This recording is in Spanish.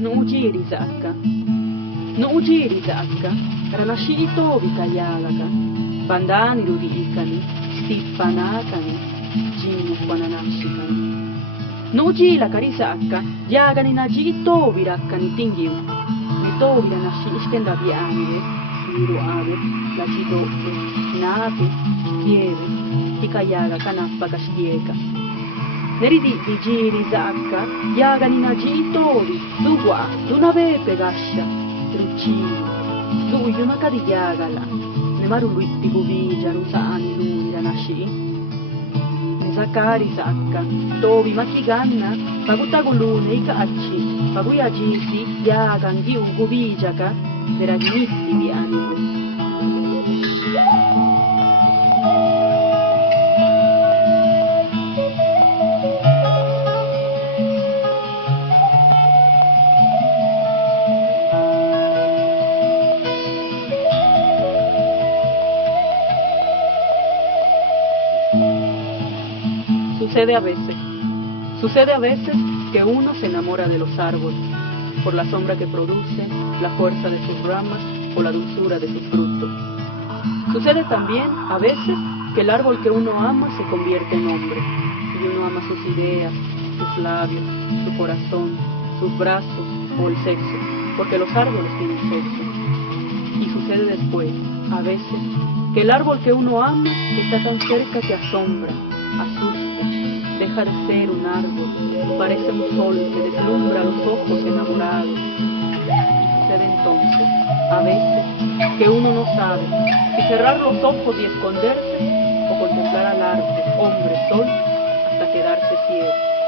no ujiri zakka. No ujiri zakka, ranashito vikayagaka, bandani rudikani, stippanakani, jinnu kwananashikani. No ujila karisakka, yagani najito virakkani tingiu. Nito viranashishkenda viange, viru ave, la cidotte, nate, stieve, tikayaga kanappa kastieka. Neridi di giri zakka, yagani najitovi, dugwa, dunavepe gascia, ruccini, duyunaka di yagala, ne maruluitti guvija, rusani lui ranashi. Ne zakari zakka, tovi makiganna, pagutagulune ikacci, paguyajisi, yagan giu guvijaka, veraginitti di animo. Sucede a veces que uno se enamora de los árboles, por la sombra que produce, la fuerza de sus ramas o la dulzura de sus frutos. Sucede también a veces que el árbol que uno ama se convierte en hombre, y uno ama sus ideas, sus labios, su corazón, sus brazos o el sexo, porque los árboles tienen sexo. Y sucede después, a veces, que el árbol que uno ama está tan cerca que asombra, asusta, deja de ser un árbol, parece un sol que deslumbra los ojos enamorados. Y sucede entonces, a veces, que uno no sabe si cerrar los ojos y esconderse o contemplar al árbol, hombre, sol, hasta quedarse ciego.